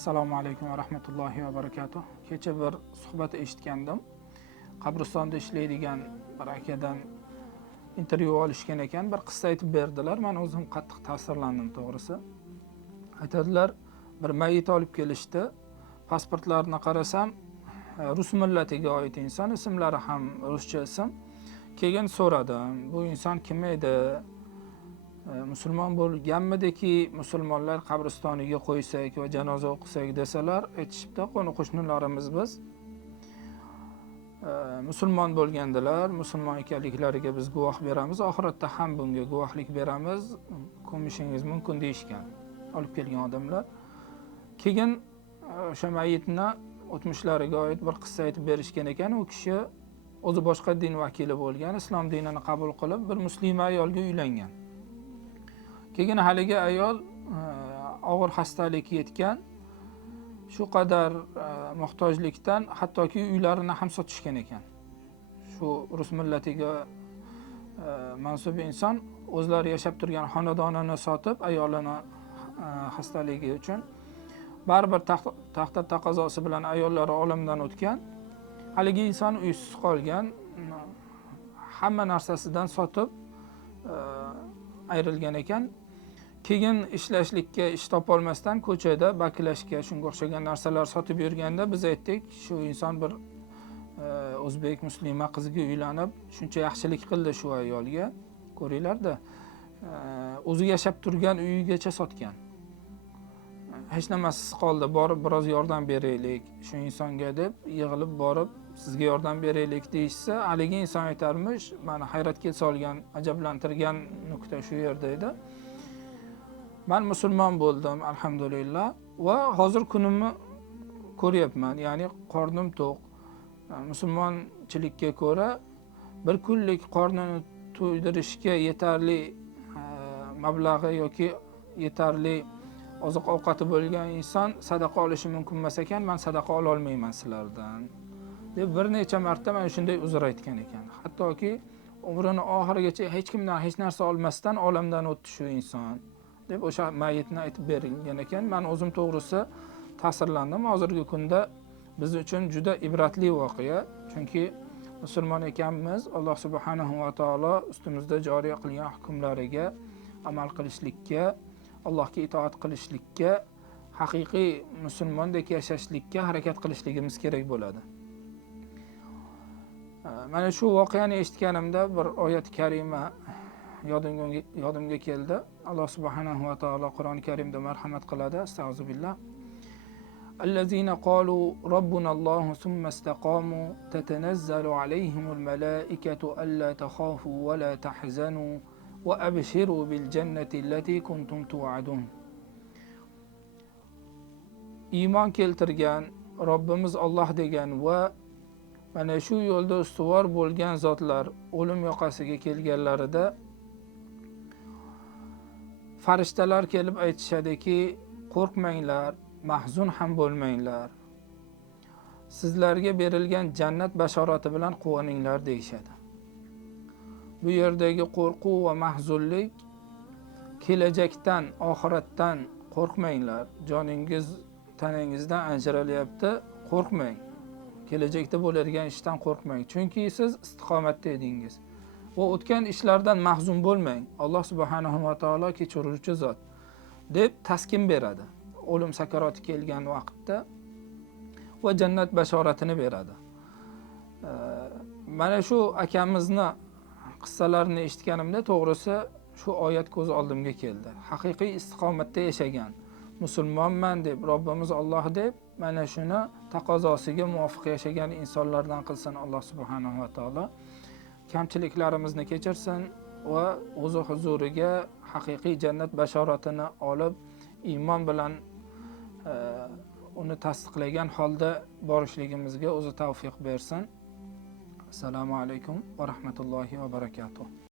Assalomu alaykum va rahmatullohi va barakatuh. Kecha bir suhbat eshitgandim. Qabristonda ishlaydigan bir akadan intervyu olishgan ekan, bir qissa aytib berdilar. Men o'zim qattiq ta'sirlandim to'g'risi. Aytadilar, bir mayit olib kelishdi. Pasportlarini qarasam, rus millatiga oid inson, ismlari ham ruscha ism. Keyin so'radim, bu inson kim edi? Musulmon bo'lganmidiki, musulmonlar qabristoniga qo'ysak va janoza o'qisak desalar, aytishibdi, qo'ni qo'shnilarimiz biz. Musulmon bo'lgandilar, musulmon ekanliklariga biz guvoh beramiz, oxiratda ham bunga guvohlik beramiz, ko'mishingiz mumkin deyishgan olib kelgan odamlar. Keyin o'sha mayitni o'tmishlariga oid bir qissa aytib berishgan ekan. U kishi o'zi boshqa din vakili bo'lgan, islom dinini qabul qilib, bir muslima ayolga uylangan. Keyin haligi ayol og'ir xastalik yetgan, shu qadar muhtojlikdan hattoki uylarini ham sotishgan ekan. Shu rus millatiga mansub inson o'zlari yashab turgan xonadonini sotib, ayolini xastaligi uchun baribir taqdir taqozosi bilan ayollari olamdan o'tgan. Haligi inson uysiz qolgan, hamma narsasidan sotib ayrilgan ekan. Keyin ishlashlikka ish topolmasdan ko'chada baklashga, shunga o'xshagan narsalar sotib yurganda biz aytdik, shu inson bir o'zbek muslima qizga uylanib, shuncha yaxshilik qildi shu ayolga. Ko'ringlar-da, o'zi yashab turgan uyigacha sotgan. Hech nimasiz qoldi, borib biroz yordam beraylik shu insonga deb yig'ilib borib sizga yordam beraylik deyishsa, haligi inson aytarmish, meni hayratga solgan, ajablantirgan nuqta shu yerda edi. Men musulmon bo'ldim, alhamdulillah, va hozir kunimni ko'ryapman, ya'ni qornim to'q. Musulmonchilikka ko'ra bir kunlik qornini to'ydirishga yetarli mablag'i yoki yetarli oziq-ovqati bo'lgan inson sadaqa olishi mumkin emas ekan, men sadaqa ola olmayman sizlardan deb bir necha marta mana shunday uzr aytgan ekan. Hattoki umrining oxirigacha hech kimdan hech narsa olmasdan olamdan o'tdi shu inson deb o'sha mayitni aytib berilgan ekan. Men o'zim to'g'risi ta'sirlandim. Hozirgi kunda biz uchun juda ibratli voqea, chunki musulmon ekanmiz. Alloh subhanahu va taolo ustimizda joriy qilgan hukmlariga amal qilishlikka, Allohga itoat qilishlikka, haqiqiy musulmondek yashashlikka harakat qilishligimiz kerak bo'ladi. Mana shu voqeani eshitganimda bir oyat karima yodimga keldi. Alloh subhanahu va taolo Qur'oni Karimda marhamat qiladi. Astag'firullah. Allazina qalu robbunallohu summa istaqamu tatanazzalu alayhimul malaikatu alla takhafu va la tahzanu va abshiru bil jannati allati kuntum tu'adun. Iymon keltirgan Robbimiz Alloh degan va mana shu yo'lda ustuvor bo'lgan zotlar o'lim yoqasiga kelganlarida farishtalar kelib aytishadiki, qo'rqmanglar, mahzun ham bo'lmanglar. Sizlarga berilgan jannat bashorati bilan quvoninglar deyshadi. Bu yerdagi qo'rquv va mahzunlik kelajakdan, oxiratdan qo'rqmanglar. Joningiz tanangizdan ajralyapti, qo'rqmang. Kelajakda bo'ladigan ishdan qo'rqmang, chunki siz istiqomatda edingiz. Va o'tgan ishlardan mahzun bo'lmang. Alloh subhanahu va taolo kechiruvchi zot deb taskin beradi. O'lim sakaroti kelgan vaqtda va jannat bashoratini beradi. Mana shu akamizni qissalarini eshitganimda to'g'risi shu oyat ko'z oldimga keldi. Haqiqiy istiqomatda yashagan, musulmonman deb, Robbimiz Alloh deb, mana shuni taqozosiga muvofiq yashagan insonlardan qilsin Alloh subhanahu va taolo. Kamchiliklarimizni kechirsin va o'zi huzuriga haqiqiy jannat bashoratini olib, iymon bilan uni tasdiqlagan holda borishligimizga o'zi tavfiq bersin. Assalomu alaykum va rahmatullohi va barakatuh.